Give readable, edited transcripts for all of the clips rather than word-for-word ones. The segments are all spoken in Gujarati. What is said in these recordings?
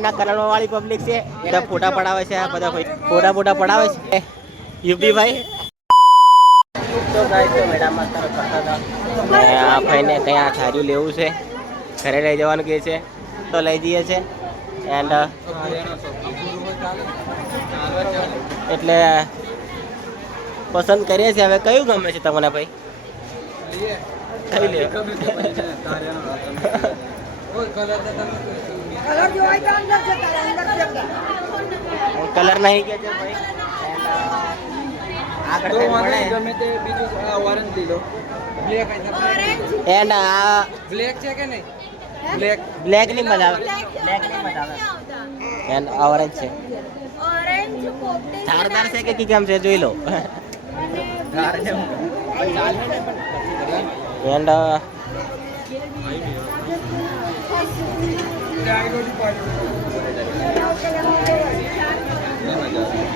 ના કલર વાળી પબ્લિક છે બધા ફોટા પડાવે છે આ બધા ભાઈ ફોટા પડાવે છે યુપી ભાઈ તો ગાઈસ તો મેળામાં તરફ કરતા હતા આ ભાઈને ત્યાં ખાર્યું લેવું છે ઘરે લઈ જવાનું કહે છે તો લઈ જઈએ છે એન્ડ એટલે પસંદ કરીએ છીએ હવે કયું ગમે છે તમને ભાઈ કઈ લે કલર નહીં કે છે ભાઈ એન્ડ આ બ્લેક છે કે નહીં બ્લેક ની મજા આવે એન્ડ ઓરેન્જ છે ધારદાર છે કે કેમ છે જોઈ લો એન્ડ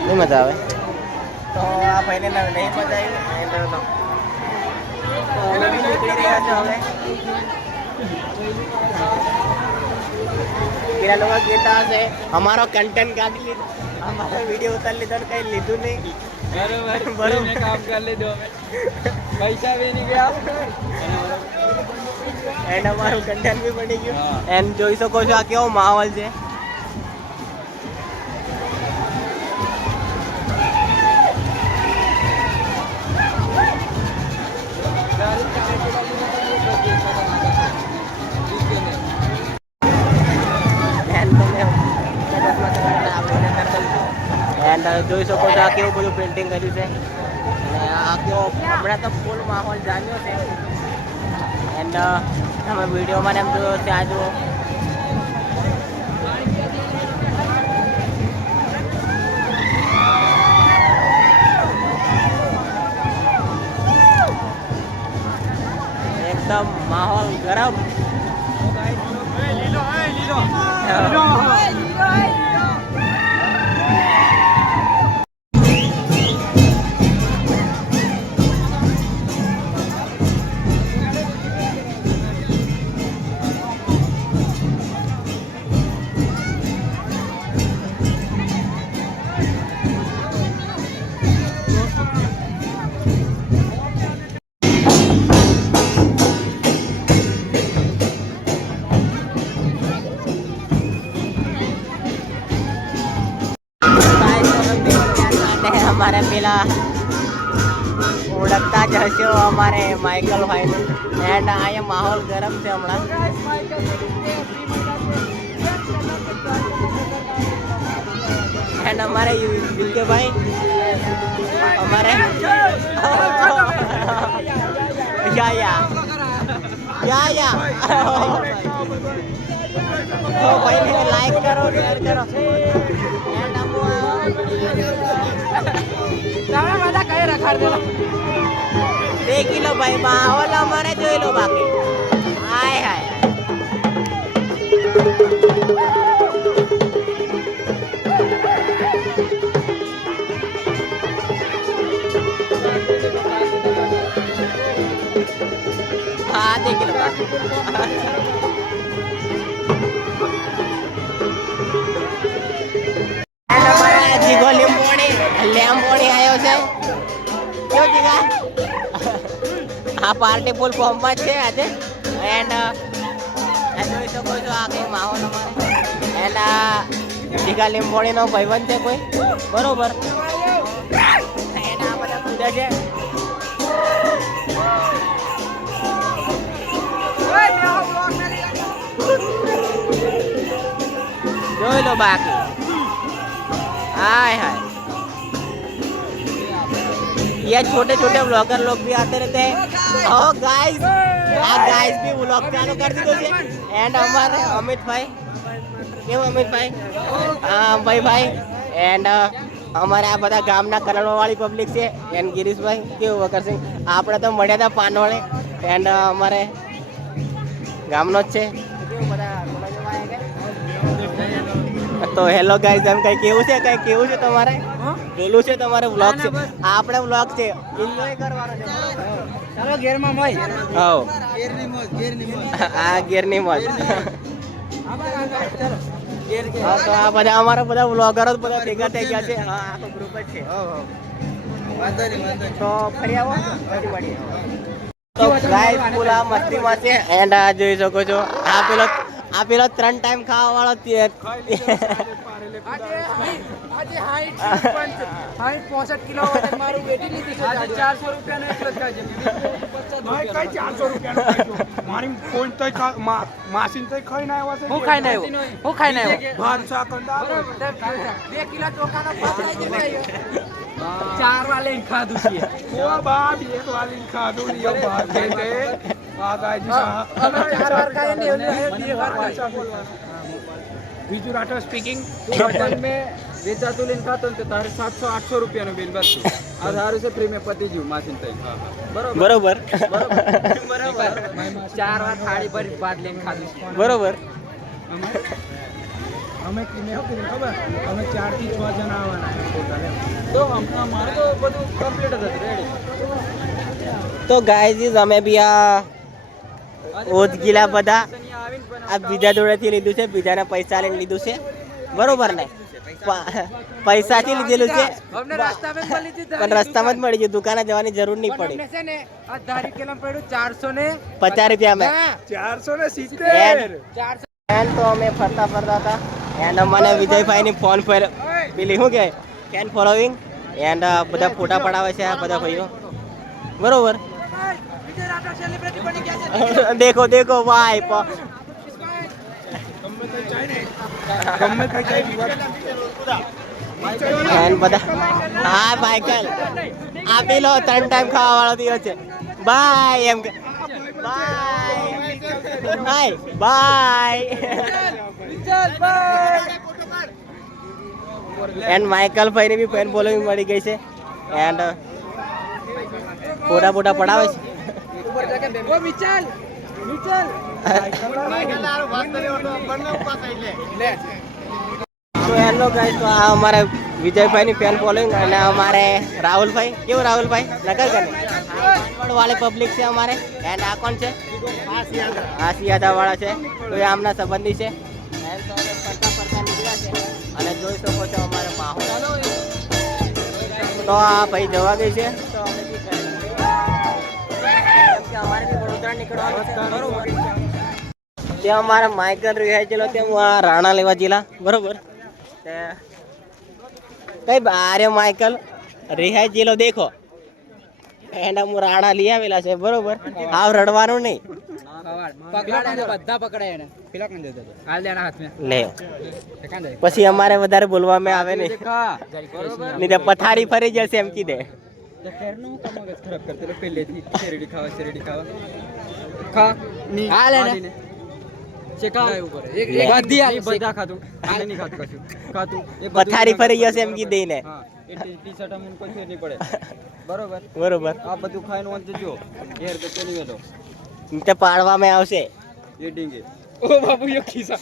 નહીં મજા આવે તો આ ભાઈને નહીં મજા આવી નીકળી રહ્યા છો હવે પેલા લોકો કહેતા હશે અમારો કન્ટેન્ટ કાઢી લીધો અમારો વિડીયો ઉતારી લીધો ને કઈ લીધું નહીં બરોબર કામ કરી લીધું અમે પૈસા બી નહીં ગયા એન્ડ અમારું કન્ટેન્ટ બી બની ગયું એન્ડ જોઈ શકો છો આ કેવો માહોલ છે એન્ડ જોઈ શકો છો આ કેવું બધું પેઇન્ટિંગ કર્યું છે અને આ કેવો હમણાં તો ફૂલ માહોલ જામ્યો છે એન્ડ તમે વિડીયોમાં એમ જોયો ત્યાં જુઓ એકદમ માહોલ ગરમ हमारे पेला ओळखता જ હશો અમારે માઇકલ ભાઈ એન્ડ અહીંયા માહોલ ગરમ છે હમણાં એન્ડ અમારે યુકે ભાઈ અમારે યા તો ભાઈને લાઈક કરો શેર કરો એન્ડ તમે બધા કઈ રખાડ દેલો દેખી લો ભાઈ માહોલ અમારે જોઈ લો બાકી હાય હાય हाँ देख लो જીગો લેમ્બોણી આવ્યો છે કેવો જીગા આ પાર્ટી ફૂલ ફોર્મમાં છે આજે એન્ડ જોઈ શકો છો આ કઈ માહોલ અમારે એન્ડ આ જીગા લીંબોણીનો ભાઈબંધ છે કોઈ બરોબર એન્ડ આ બધા કૂદે છે જોઈ लो बाकी हाय हाय ये छोटे छोटे ब्लॉगर लोग भी आते रहते हैं और गाइस भी ब्लॉग चालू कर दी है एंड हमारे अमित भाई કેવું અમિતભાઈ હા ભાઈ એન્ડ અમારે આ બધા ગામના કલરવાળી પબ્લિક છે એન્ડ ગિરીશભાઈ કેવું વકરસિંહ આપણે તો મળ્યા હતા પાનોળે એન્ડ અમારે ગામનો જ છે કેવું બધા તો હેલો ગાઈઝ એમ કઈ કેવું છે તમારે પેલું છે તમારે વ્લોગ છે આપણે વ્લોગ છે એન્જોય કરવાનો છે ચાલો ગેરમાં મોજ હા ગેરની મોજ હા તો આ બધા અમારા બધા વ્લોગરો બધા ભેગા થઈ ગયા છે. હા આખો ગ્રુપ જ છે. તો ફરી આવો ફરી મળીએ. તો ગાઈસ ફૂલ આ મસ્તીમાં છે. એન્ડ આ જોઈ શકો છો આ પેલો 3 ટાઈમ ખાવા વાળો આજે હાઈટ 65 કિલો વજન મારું વેટી લીધી છે. આજે 400 રૂપિયાનો એકલો જ ખાય છે. ભાઈ કઈ 400 રૂપિયાનો ખાજો મારી કોઈ તોય માસીન તોય ખાઈને આવ્યા છે. હું ખાઈને આવ્યો ભાત શાક અને દાળ. 2 કિલો ચોખાનો ભાત ખાઈ ગયો. 4 વાર લઈને ખાધું છે. ઓ બાપ એક વાલીન ખાધું ને એ ભાત ખાઈ ગયે. આ ગાયજી અમે 4 વાર ખાઈએ ને ઓલી 2 વાર ખાઈએ. બીજું રાઠોડ સ્પીકિંગ. હોટલ में વેચાતું લઈને ખાતો ને તો તારે 700-800 રૂપિયાનું બિલ બનતું. આ સારું છે ફ્રી મેં પતી ગયું માસીન તઈ. બરોબર 4 વાર થાળી ભરી ભાત લઈને ખાધું છે. બરોબર. અમે કિને શું કીધું ખબર અમે 4 થી 6 જણા આવવાના ટોટલ એમ. તો મારે તો બધું કમ્પ્લીટ જ હતું રેડી. તો ગાઈઝ અમે બી આ ઓજ ગીલા બધા આ બીજા જોડેથી લીધું છે. બીજાને પૈસા લઈને લીધું છે. બરોબર ને પૈસાથી લીધેલું છે અમને રસ્તામાં મળી હતી. પણ રસ્તામાં જ મળી ગયું. દુકાને જવાની જરૂર નહીં પડી. અમને છે ને આ ધારી કેલમ પડ્યું 450 રૂપિયા મેં 470. એન્ડ તો અમે ફરતા હતા એન્ડ મને વિજયભાઈની ફોન પર પેલી શું કહે ફેન ફોલોઈંગ એન્ડ બધા ફોટા પડાવે છે આ બધા ભાઈઓ. બરોબર. દેખો દેખો ભાઈ ગમે કઈ જાય એન્ડ બધા હા માઇકલ આ પેલો 3 ટાઈમ ખાવા વાળો થયો છે. બાય એમ બાય બાય એન્ડ માઇકલ ભાઈને બી ફેન ફોલોઈંગ મળી ગઈ છે એન્ડ ફોટા ફોટા પડાવે છે. તો હેલો ગાઈસ તો આ અમારા વિજયભાઈની ફેન ફોલોઈંગ અને અમારે રાહુલભાઈ કેવું રાહુલભાઈ નકલ કરે વાળે પબ્લિક છે અમારે એન્ડ આ કોણ છે આ સિયાદા વાળા છે તો એ આમના સંબંધી છે એન્ડ તો અમે ફરતા નીકળ્યા છે અને જોઈ શકો છો અમારે માહોલ તો આ ભાઈ જવા ગઈ છે તો અમે બી કેમ કે અમારે બી વડોદરા નીકળવાનું છે બરોબર ત્યાં અમારા માઇકલ રિહાઈ ચલો ત્યાં હું આ રાણા લેવા જિલ્લા બરોબર કઈ અરે માઇકલ રિહાઈ જિલ્લો દેખો એના હું રાણા લઈ આવેલા છે બરોબર આવ રડવાનું નહીં બધા પકડાય એને પેલા કણ દેતો હાલ દેના હાથમાં લે પછી અમારે વધારે બોલવામાં આવે નહીં નહીં તો પથારી ફરી જશે એમ કીધે કેરનું કામ મગજ ખરાબ કરતે રે પહેલેથી શેરડી ખાવા ખા ની હાલ એને ચેકા એક બધી આ બધા ખાતું આને નહીં ખાતું કશું ખાતું એ પથારી ફરી જશે એમ કીધે ને હા એ ટી-શર્ટ અમને કોઈ ફેર નહીં પડે બરોબર બરોબર આ બધું ખાઈને વંચ જો હેર તો ચની વેલો તે પાડવામાં આવશે એ ડીંગે ઓ બાબુ યો ખીસા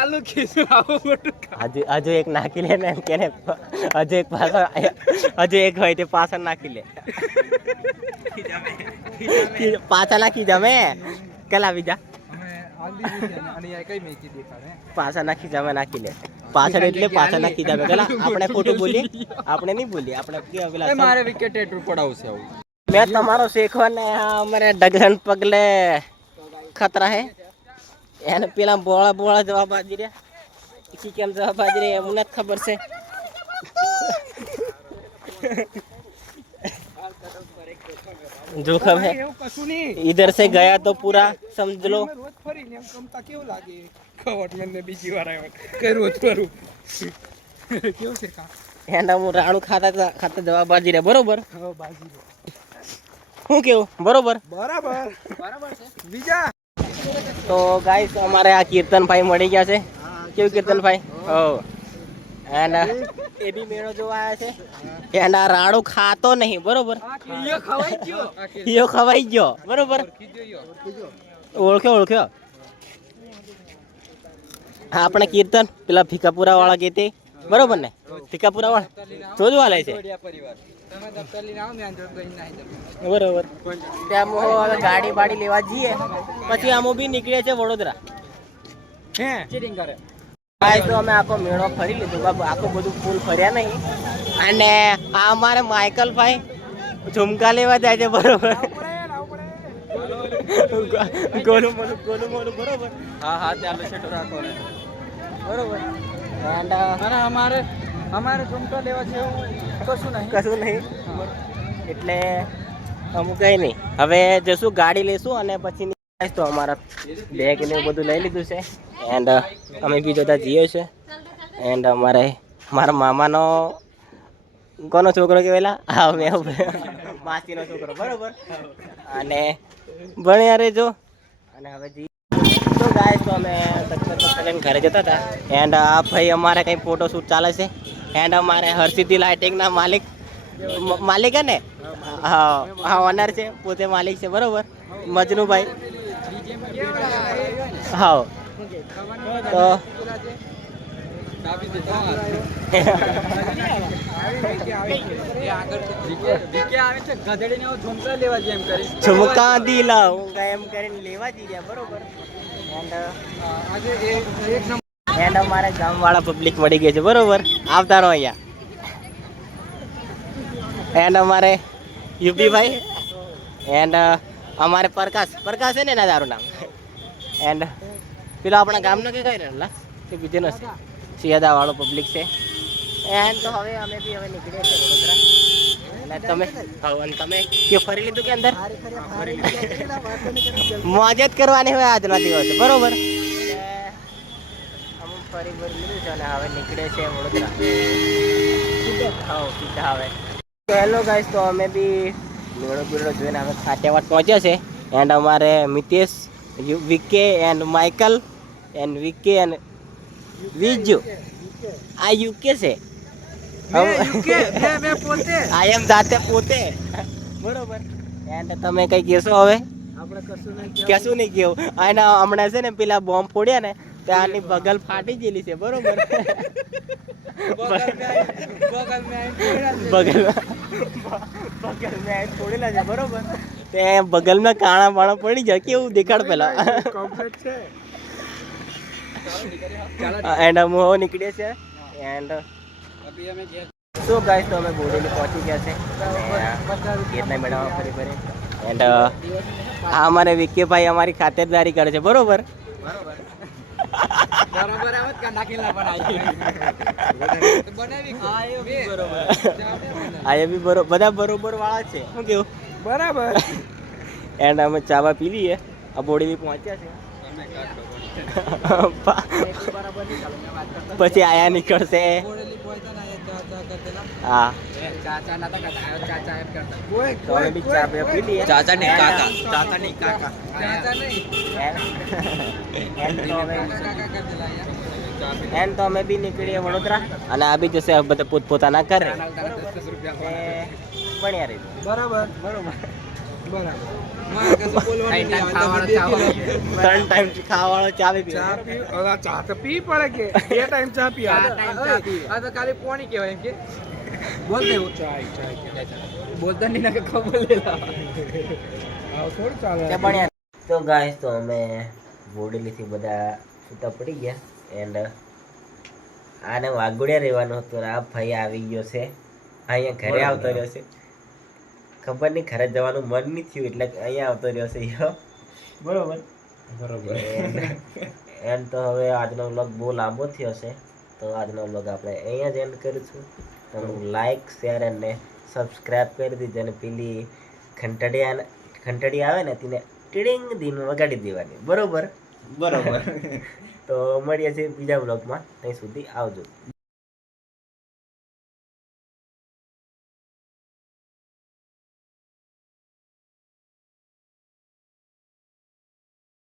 આલુ ખીસું આવો મોટું હજુ એક નાખી લે ને એમ કે હજુ એક પાછળ હજુ એક હોય તે પાછળ નાખી લે પાછળ નાખી જમે કેલા બીજા પાછા નાખી જમે નાખી લે પાછળ એટલે પાછા નાખી જમે પેલા આપણે ખોટું બોલીએ આપણે નહીં બોલીએ આપણે પેલા મારે વિકેટ ટેટુ પડાવશે આવું મેં તમારો શેખવાને અમારે ડગન પગલે ખતરા હે એને પેલા બોળા જવાબ આપી રહ્યા કી કેમ જવાબ આપી રહ્યા એમને જ ખબર છે જોખમ है इधर से गया तो पूरा समझ लो રોજ ફરીને એમ કમતા કેવું લાગે ખવટ મને બીજી વાર આવ્યો કરું કરું કેવું છે કા એના હું રાણું ખાતા જવાબ બાજી રહ્યા બરોબર હા બાજી શું કેવું બરોબર બરાબર છે બીજા તો ગાઈસ અમારે આ કીર્તનભાઈ મળી ગયા છે કેવું કીર્તનભાઈ હો એન્ડ એ બી મેળો જોવા આવ્યા છે એના રાણું ખાતો નહીં બરોબર ઈયો ખવાઈ ગયો બરોબર ઓળખ્યો હા આપણે કીર્તન પેલા ભીખાપુરા વાળા કહેતે બરોબર ને ભીખાપુરા વાળા શોધવા લે છે બરોબર ત્યાં હવે ગાડી બાડી લેવા જઈએ પછી આમ બી નીકળે છે વડોદરા ચીટિંગ કરે ગાઈસ તો અમે આખો મેળો ફરી લીધું બાબુ, આખું બધું ફૂલ ફર્યા નહીં. અને આ અમારે માઇકલ ભાઈ ઝુમકા લેવા જાય છે બરોબર. ગોલું મોલું બરોબર. હા હા ચાલો છેટો રાખો ને બરોબર. એન્ડ અને અમારે ઝુમકા લેવા છે એવું કશું નહીં. એટલે અમુક કઈ નહીં, હવે જશું ગાડી લેશું અને પછી guys તો અમારા બેગ ને એવું બધું લઈ લીધું છે. એન્ડ અમે બી જોતા જઈએ છે. એન્ડ મારા મામાનો કોનો છોકરો કહેવાયેલા, હા મેં માસીનો છોકરો બરોબર. અને ભણ્યા રહેજો. અને હવે તો ગાઈસ તો અમે ઘરે જતા હતા. એન્ડ આ ભાઈ અમારે કંઈ ફોટોશૂટ ચાલે છે. એન્ડ અમારે હરસિદ્ધિ લાઇટિંગના માલિક હે ને, હા ઓનર છે, પોતે માલિક છે બરોબર, મજનુભાઈ. હા તો ઝુમકા દીલા હું એમ કરીને લેવા જઈ રહ્યા બરોબર. એન્ડ અમારે ગામવાળા પબ્લિક મળી ગઈ છે બરોબર, આવતા રહો અહીંયા. એન્ડ અમારે યુપી ભાઈ. એન્ડ અમારે પ્રકાશ છે ને એના તારું નામ. એન્ડ પેલો આપણા ગામનો કે કઈ રહેલા કે બીજેનો છે, સિયાદા વાળો પબ્લિક છે. એન્ડ તો હવે અમે બી હવે નીકળીએ છીએ વડોદરા. અને તમે કે ફરી લીધું કે અંદર મોજ જ કરવાની હોય આજના દિવસે બરોબર. અમુક ફરી લીધું છે અને હવે નીકળે છે વડોદરા. હા સીધા હવે તો હેલો ગાઈસ, તો અમે બી મેળો બીળો જોઈને હવે કાઠિયાવાડ પહોંચ્યા છે. એન્ડ અમારે Mitesh, Vicky and Michael and Vicky and Viju આ યુકે છે. આઈ એમ જાતે પોતે બરોબર. એન્ડ તમે કઈ કહેશો હવે? કશું નહીં કેવું. આના હમણાં છે ને પેલા બોમ્બ ફોડ્યા ને તો આની બગલ ફાટી ગયેલી છે બરોબર. બગલમાં ફોડેલા છે બરોબર. તે બગલમાં કાણા બાણા પડી જાય કેવું દેખાડ પેલા. એન્ડ અમે નીકળીએ છીએ. એન્ડ સો ગાઈસ તો અમે બોડેલી પહોંચી ગયા છે કેટલા મેળામાં ફરી. એન્ડ આ અમારે વિકે ભાઈ અમારી ખાતરદારી કરે છે બરોબર. બધા બરોબર વાળા છે શું કેવું બરાબર. એન્ડ અમે ચાવા પી લઈએ, આ બોડેલી પહોંચ્યા છે. પછી આયા નીકળશે. હા તો અમે બી ચા પી લઈએ. ચાચા નહીં કાકા. એન્ડ તો અમે બી નીકળીએ વડોદરા અને આ બી જશે બધા પોતપોતાના ઘરે. ભણ્યા રહી બરાબર. 3 ટાઈમ ખાવાળો ચા પી ચા તો પી પડે કે 2 ટાઈમ ચા પી. આ તો ખાલી પાણી કહેવાય એમ કે બોલ દે બોલતા નહીં ના કે ખબર લેલા થોડું ચાલે. તો ગાઈસ તો અમે બોડેલીથી બધા છૂટા પડી ગયા. એન્ડ આને વાઘોડિયા રહેવાનું હતું. આ ભાઈ આવી ગયો છે અહીંયા ઘરે આવતો રહ્યો છે. ખબર નહીં ઘરે જવાનું મન નહીં થયું એટલે અહીંયા આવતો રહ્યો છે બરોબર. એન્ડ તો હવે આજનો વ્લોગ બહુ લાંબો થયો છે તો આજનો વ્લોગ આપણે અહીંયા જ એન્ડ કરીશું. તમે લાઈક શેર અને સબસ્ક્રાઈબ કરી દીધો અને પેલી ઘંટડી આવે ને તેને ટીડિંગ દીન વગાડી દેવાની બરોબર. તો મળીએ છીએ બીજા વ્લોગમાં. ત્યાં સુધી આવજો.